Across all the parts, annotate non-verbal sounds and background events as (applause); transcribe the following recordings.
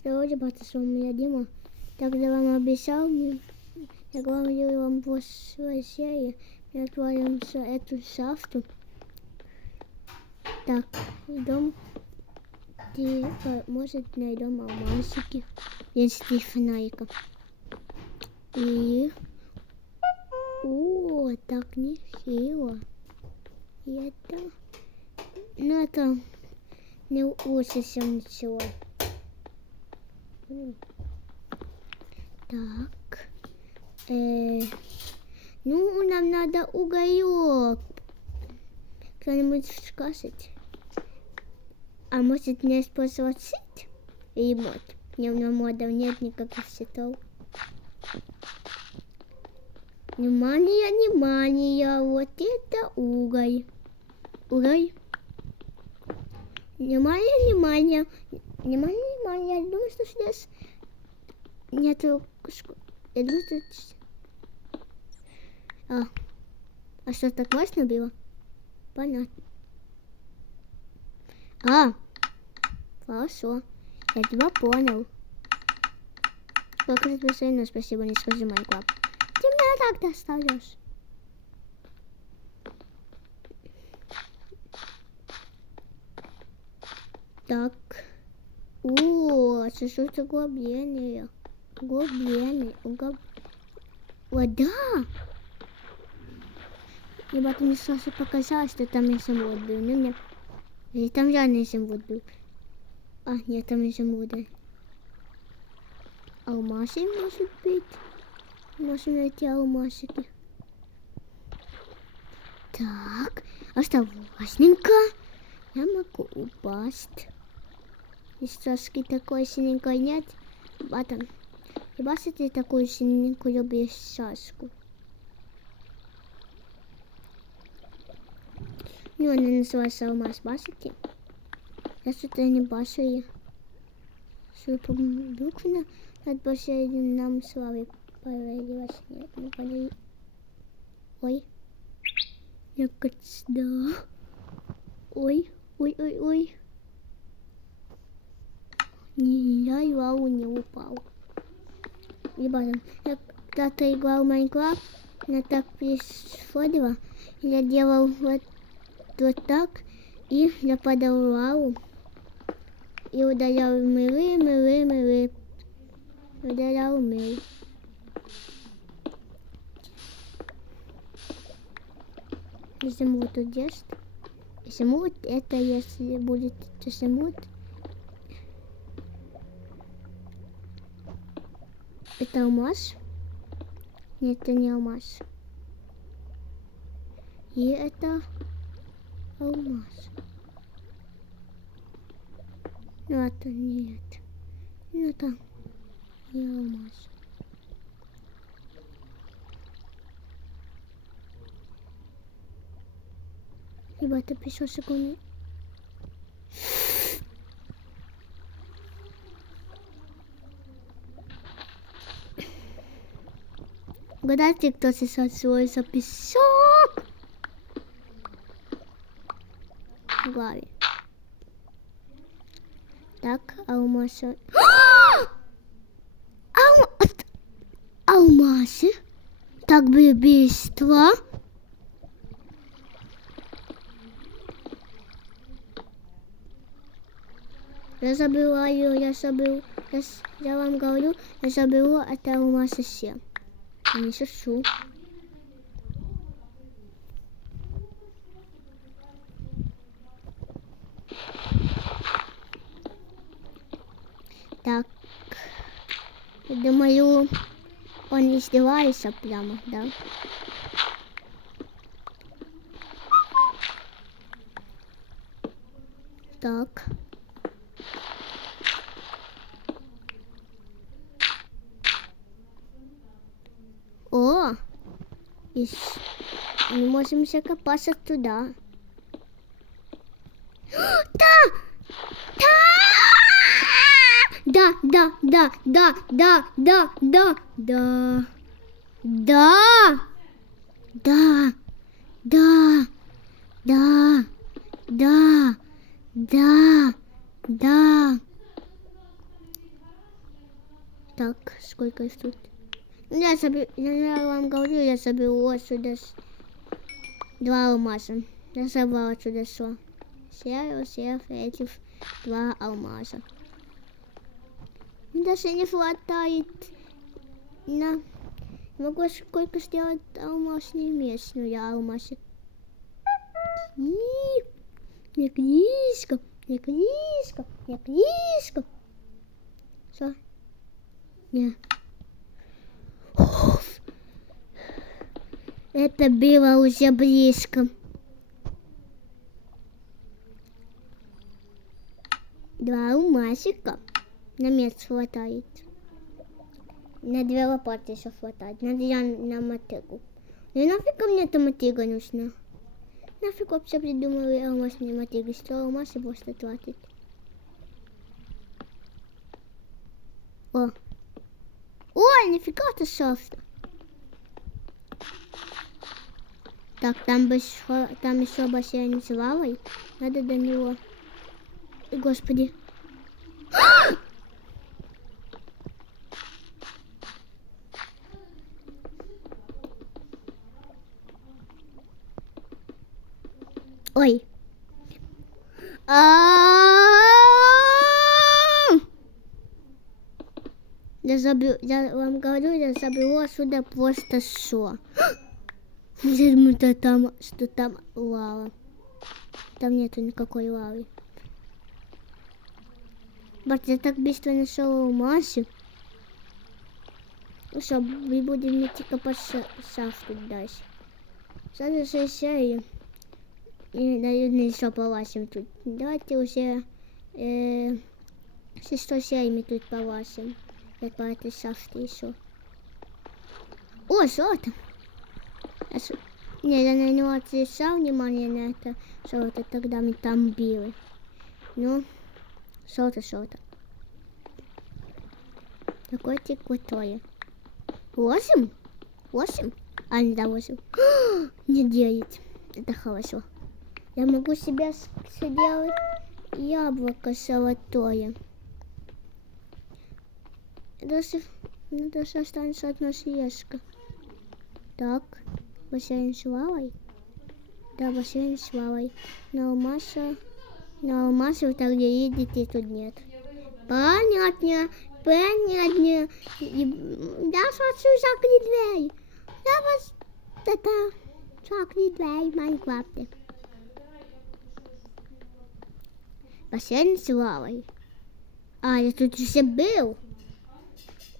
Здорово, ребята, с вами я Дима. Я вам обещал, я говорил вам в прошлой серии, мы отправим всю эту шахту. Так, идем, типа, может найдем алмазики, если фонарика. И... О, так нехило. И это... Ну, это не лучше, чем ничего. Так. Э, ну, нам надо уголек. Кто-нибудь скажет? А может не использовать сеть? Или мод? Дневного мода нет никаких сетов. Внимание, внимание, вот это уголь. Уголь. Внимание, внимание. Внимание, внимание. Я думаю, что здесь нету... Я думаю, что... А, а что, так можно было? Понятно. А, хорошо. Я тебя понял. Как постоянно спасибо, не скажи Майнкрафт. Ты меня так доставишь. Так. О, это что-то углубление. Углубление. Угоб... Вода! Ребята, мне сразу показалось, что там изумруд был. Ну, мне... Или там реально изумруд был. А, нет, там изумруды. Алмазы, может быть? Можем найти алмазики. Так, осторожненько. Я могу упасть. Если трошки такой синенької нет, батон. І бачите таку синеньку люблю соску. Ну, вона у нас бачите? Я что-то не бачу її. Сюди побуквенно над последним нам славы появилась. Нет, ну, не поняли. Ой. Я кацда. Ой, ой, ой, ой. Не, я и не упал. Ребята, я когда-то играл в Майнкрафт, она так происходило. Я делал вот, вот так, и я падал в лаву. И удалял миры, миры, миры. Удалял мир. Изумруд есть. Изумруд это если будет изумруд. Это алмаз? Нет, это не алмаз. И это алмаз. Ну это нет. Ну это не алмаз. Ребята, 50 секунд. Угадайте, кто сейчас свой записок. В главе. Так, алмазы. Алма... Алмазы? Так быстро. Я забываю, я забыл, я, я вам говорю, я забыл это алмазы все. Я не шучу. Так, думаю, он издевается прямо, да? Так. О! И мы можем копаться туда. (gasps) Да! Да! Да, да, да, да, да, да, да, да, да, да, да, да, да, да, да. Так, сколько их тут? Я собі, я вам говорю, я соберу отсюда с- два алмаза. Я собрала отсюда что? Серый, серый, этих два алмаза. Даже не хватает на... Могу сколько сделать алмазный меч, но я алмазик. И... Не книжка, не книжка, не книжка. Что? Не. Это было уже близко. Два алмазика. На меч хватает. На две лопаты еще хватает. Надо я на мотыгу. Ну и нафига мне эта мотыга нужна? Нафиг вообще придумали алмазные мотыги? Что алмазы просто тратить? О. Ой, нифига ты софта. Так, там, еще, там еще бассейн с лавой. Надо до него. Господи. (gasps) Ой. А-а-а! Я забил, я вам говорю, я забила сюда просто что. (gasps) Что там, что там лава. Там нету никакой лавы. Бать, я так быстро нашел алмазы. Ну что, мы будем идти копать ша- шафт тут дальше. Сейчас же серию. И, наверное, еще полазим тут. Давайте уже э, шестой серии мы тут полазим. По этой шафте еще. О, золото! Я с- Не, я на него отвечал внимание на это золото, тогда мы там били. Ну, золото, золото. Какое ты крутое. Восемь? Восемь? А, не да, восемь. Не девять. Это хорошо. Я могу себе сделать яблоко золотое. Даже, ну, даже останется одна съешка. Так, бассейн с лавой. Да, бассейн с лавой. На алмазе, на алмазе, вот так где едете, тут нет. Понятно, понятно. И, Я хочу закрыть дверь. Я вас, это, закрыть дверь в Майнкрафте. Бассейн с лавой. А, я тут уже был.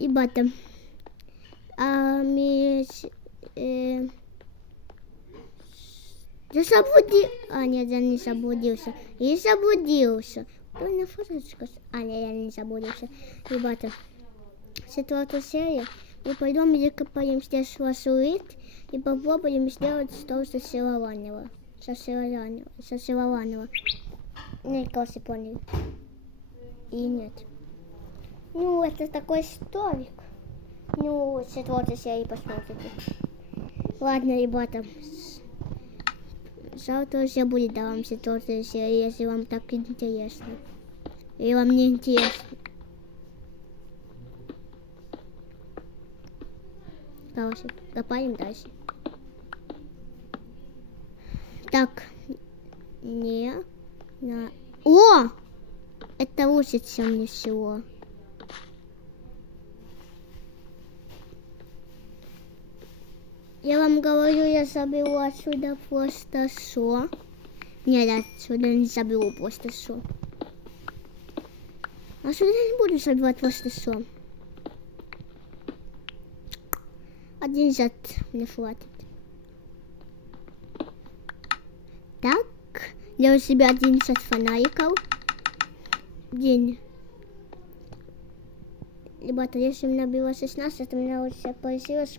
Ребята, а мы... с- Э, я. А, нет, я не заблудился. Я заблудился. Больно фоточка. с- А, нет, я не заблудился. Ребята, четвертая серия. Мы пойдем и закопаем здесь лазурит и попробуем сделать стол со силованного. Со силованного. Со силованного. Мне кажется, понял. И нет. Ну, это такой столик. Ну, четвертая серия посмотрите. Ладно, ребята. Завтра уже будет да, вам четвертая если вам так интересно. Или вам не интересно. Короче, копаем дальше. Так. Не. На. О! Это лучше, чем ничего. Я вам говорю, я заберу отсюда просто шо. Нет, отсюда не заберу просто шо. Отсюда я не буду забирать просто шо. Один зад мне хватит. Так, я у себя 11 фонариков. День. Ребята, если у меня было 16, то у меня уже получилось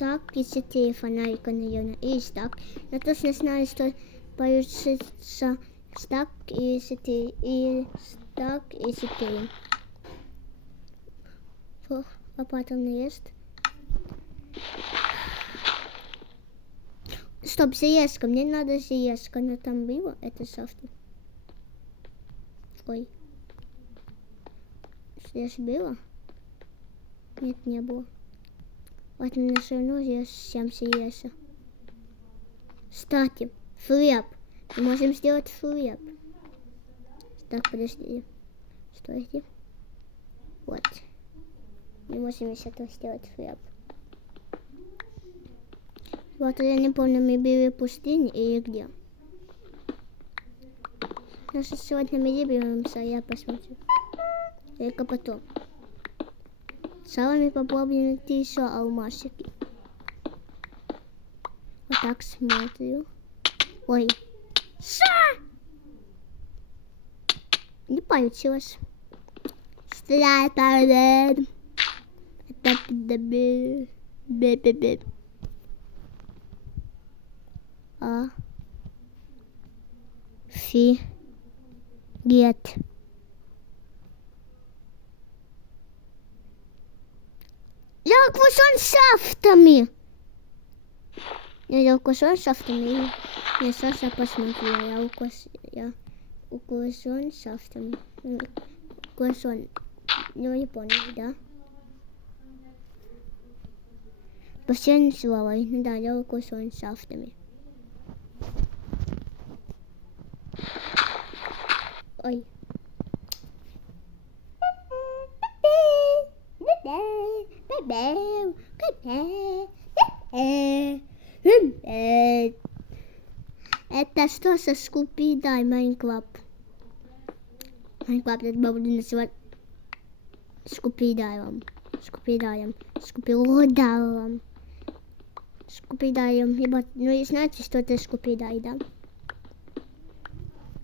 так и 4 фонарика, наверное. И так. Я точно знаю, что получится стак и 4. И стак и 4. Фух, лопата у меня есть. Стоп, заездка. Мне надо заездка. Но там было это софт. Ой. Здесь было? Нет, не было. Вот на нашей нозе всем съешься. Кстати, хлеб. Мы можем сделать хлеб. Так, подожди. Стойте. Вот. Мы можем из этого сделать хлеб. Вот я не помню, мы были в пустыне или где. Наша сегодня мы выберемся, я посмотрю. Только потом. Мы попробуем найти еще алмазики. Вот так смотрю. Ой. Ша! Не получилось. Это бе-бе-бе. А. Фи. Гет. Я укусон шафтами. Я укусон шафтами. Я сейчас я посмотрю. Я укус... Я укусон шафтами. Укусон. Ну, не понял, да? Последнее слово. Ну да, я укусон шафтами. Ой. Это что со Скупи Дай Майнкрафт? Майнкрафт это буду называть Скупи Дайлом. Скупи Дайлом. Скупи Дайлом. Скупи Дайлом. Либо, ну и знаете, что это Скупи Дай, да?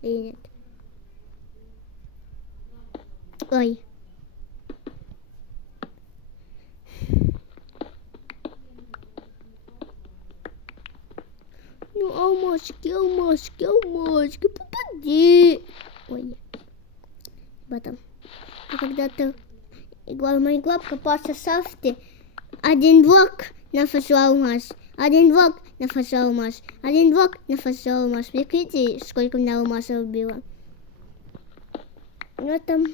Или нет? Ой. Ну, алмазки, алмазки, алмазки, попади. Ой. Потом. А когда ты играл в Майнкрафт, копался в софте, один блок на фасу алмаз, один блок на фасу алмаз, один блок на фасу алмаз. Прикиньте, сколько меня алмазов было. Ну, там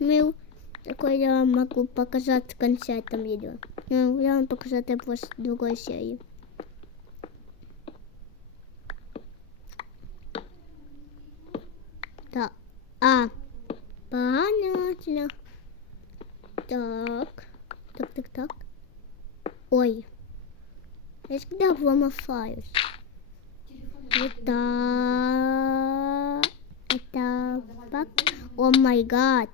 мы такое я вам могу показать в конце этого видео. Ну, я вам покажу это после другой серии. Так, а, понятно. Так, так, так, так. Ой, я всегда вломафаюсь. Это, это, так. О май гад.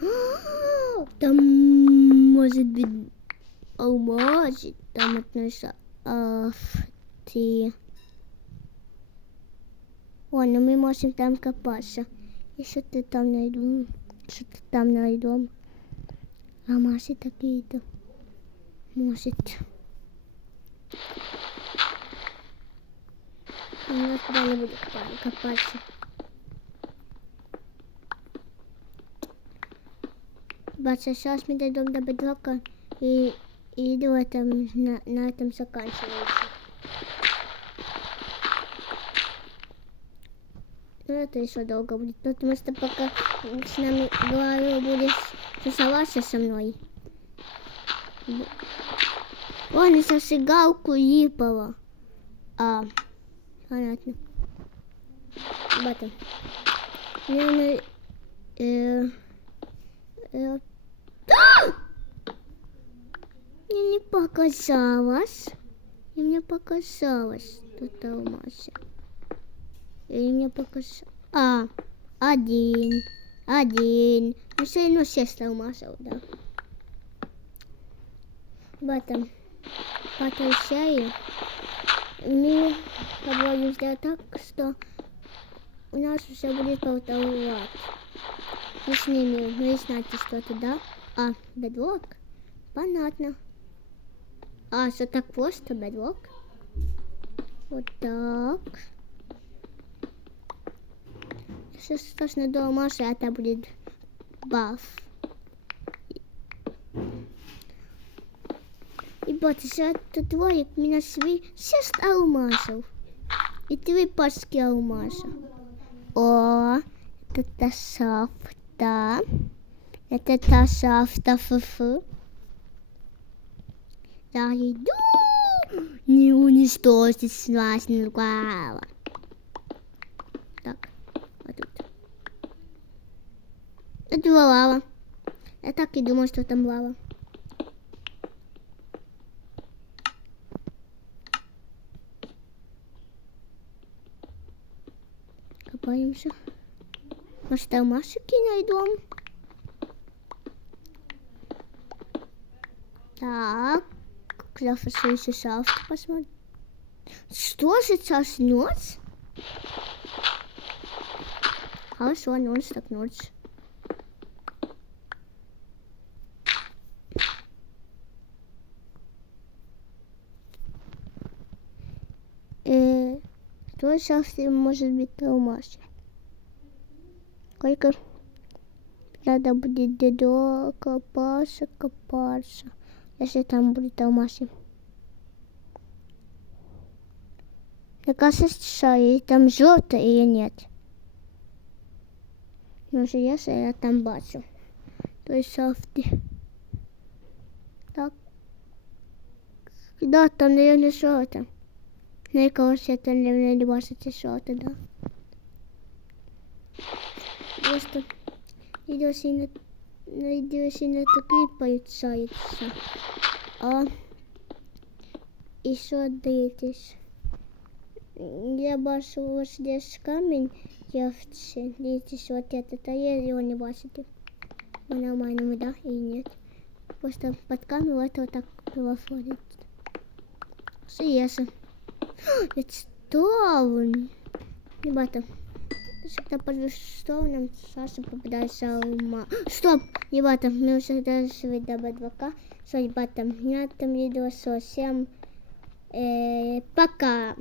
(gasps) Там может быть алмазик, там относится авти. О, ну мы можем там копаться. И что-то там найду. Что-то там найдем. Алмазы такие-то. Может. Я туда не буду копаться. Бача, сейчас мы дойдем до бедрока и, и до этом, на, на этом заканчивается. Это еще долго будет, потому что пока с нами говорю, будешь тусоваться со мной. Он и зажигалку липала. А, понятно. Вот. Наверное, э, э, мне не показалось. И мне показалось тут алмазы. Или мне показалось... А, один, один. Ну, все равно шесть алмазов, да. В этом серии мы попробуем сделать так, что у нас все будет полтора ватт. Мы снимем, вы знаете, что это, да? А, бедлок? Понятно. А, что так просто, бедлок? Вот так. Сейчас страшно до Маши, а это будет баф. И за этот дворик у меня свои шесть алмазов. И три пачки алмаза. О, это та шафта. Это та шафта фу Я иду. Не уничтожить вас лава. Так, а тут. Это лава. Я так и думал, что там лава. Копаемся. Может, там машики найдем? Так. Завтра еще завтра посмотрим. Что сейчас ночь? Хорошо, ночь так ночь. Э, что сейчас может быть тормоз? Сколько надо будет дедо копаться, копаться, если там будет тормоз. Мне кажется, и там желтое или нет. Ну, же если я там бачу. То есть софти. Так. Да, там, наверное, желтое. Мне кажется, это, не бачите желтое, да. Просто идешь и на, идешь и на такие получается. А еще дивитесь. Я бачу ось десь камінь явці. Дивитесь, вот этот, а я его не бачите. Вы нормально, да или нет? Просто под камень вот, вот так проходит. Серьезно. (gasps) Это стоун. Ребята, когда под стоуном Саша попадается ума. Стоп! Ребята, мы уже дошли до B2К. Все, ребята, на этом видео совсем. Э, пока.